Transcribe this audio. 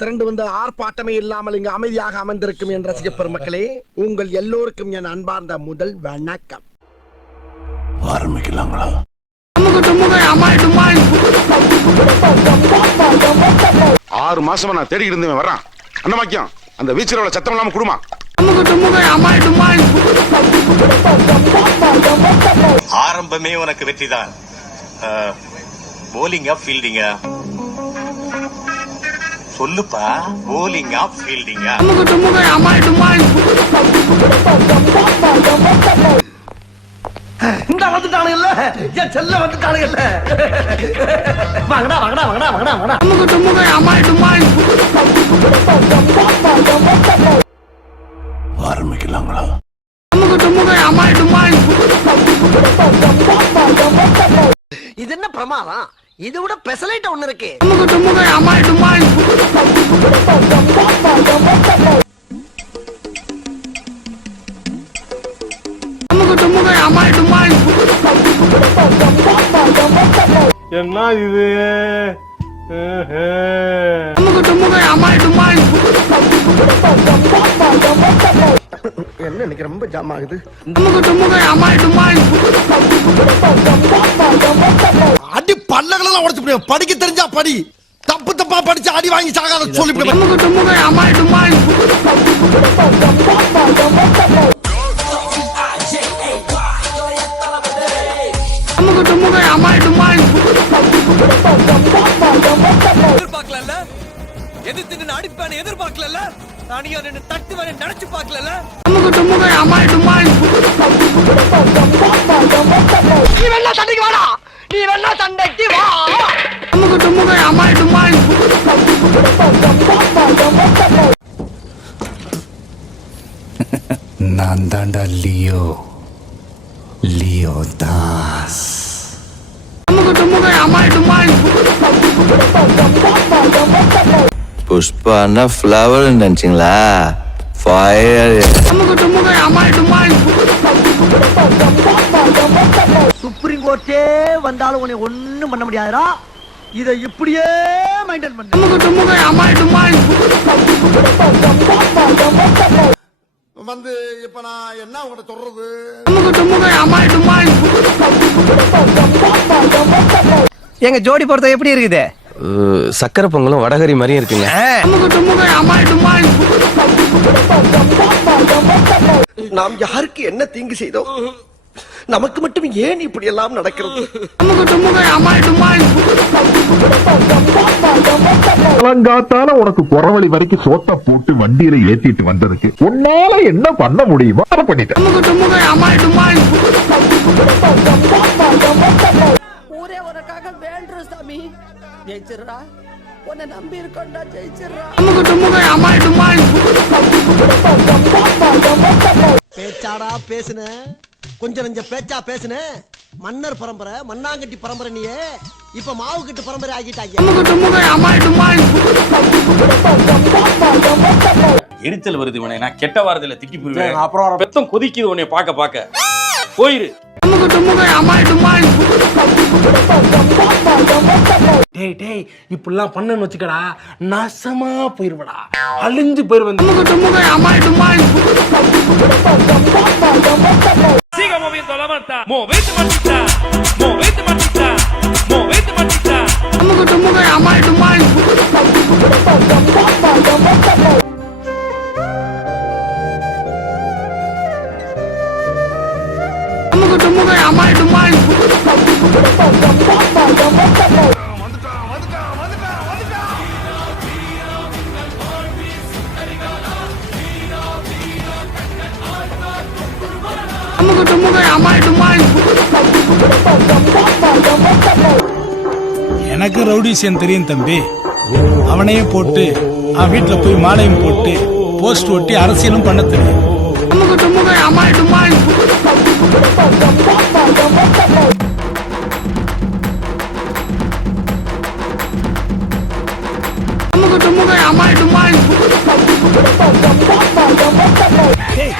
திரண்டு வந்த ஆர்ப்பாட்டமே இல்லாமல் இங்கு அமைதியாக அமர்ந்திருக்கும் என் ரசிக பெருமக்களே, உங்கள் எல்லோருக்கும் என் அன்பார்ந்த முதல் வணக்கம். ஆரம்பிக்கலாங்களா? 6 மாசமா நான் தேடிக்கிட்டு இருந்தேன் வர்றான். அண்ணமாக்கியம் அந்த வீச்சரோட சத்தம் இல்லாம குடுமா. ஆரம்பமே உனக்கு வெற்றிதான். போலிங்கா ஃபீல்டிங்கா சொல்லுப்பா. போலிங்கா ஃபீல்டிங்கா? இந்த வந்துட்டானு இல்ல, என் செல்ல வந்துட்டானு இல்ல. வாங்கடா வாங்கடா வாங்கடா வாங்கடா வாங்கடா. ஆரம்பிக்கலாங்களா? இது என்ன பிரமாதம்? இது விட பெசலைட் ஒண்ணு இருக்கு. என்ன இது? என்ன இன்னைக்கு ரொம்ப ஜாம் ஆகுது. அடி பல்லகளெல்லாம் உடைச்சு போடு. படிக்க தெரிஞ்சா படி, தப்பு தப்பா படிச்சு அடி வாங்கி சாகாத சொல்லி. எதிர்பார்க்கல, எதிர்த்து நின்று அடிப்பான எதிர்பார்க்கல, தனியா நின்று தட்டு வரை நினைச்சு பார்க்கல. நீ வேணா சண்டைக்கு வாடா, நீ வேணா சண்டைக்கு வா. நான் தாண்டா லியோ, லியோ தாஸ். புஷ்பானா ஃப்ளவர் நினைச்சிங்களா? ஃபயர். சுப்ரீம் கோர்ட்டே வந்தாலும் உன்னை ஒண்ணும் பண்ண முடியாதுடா. இதை இப்படியே மெயின்டைன் பண்ணு. வந்து இப்ப நான் என்ன உங்கள்ட்ட சொல்றது? எங்க ஜோடி பொறுத்த எப்படி இருக்குது? சக்கரை பொங்கலும் வடகரி மாதிரியும் இருக்குங்க. நாம் யாருக்கு என்ன தீங்கு செய்தோம்? நமக்கு மட்டும் ஏன் இப்படி எல்லாம் நடக்கிறது? காலங்காத்தால உனக்கு குறவழி வரைக்கும் சோத்த போட்டு வண்டியில ஏத்திட்டு வந்ததுக்கு உன்னால என்ன பண்ண முடியுமோ அதை பண்ணிட்டேன். ஊரே உனக்காக வேண்டுறோம் சாமி. ஜெயிச்சிடுறா, உன்னை நம்பி இருக்கோண்டா, ஜெயிச்சிடுறா. பேச்சாடா பேசுன, கொஞ்சம் நெஞ்ச பேச்சா பேசுன. மன்னர் பரம்பரை, மண்ணாங்கட்டி பரம்பரை, நீயே இப்ப மாவு கட்டு பரம்பரை ஆகிட்டாங்க. எரிச்சல் வருது உனே, நான் கெட்ட வாரத்துல திட்டி போயிருவேன். அப்புறம் பெத்தம் கொதிக்குது உன்னை பாக்க பாக்க. போயிரு. டேய் டேய், இப்படிலாம் பண்ணன்னு வச்சுக்கடா, நாசமா போயிருவடா, அழிஞ்சு போயிருவேன். Siga moviendo la manta, movete mantita, movete mantita, movete mantita. எனக்கு ரவுடிசியன் தெரியும் தம்பி. அவனையும் போட்டு அவன் வீட்டுல போய் மாலையும் போட்டு போஸ்ட் ஒட்டி அரசியலும் பண்ண தெரியும். Hey!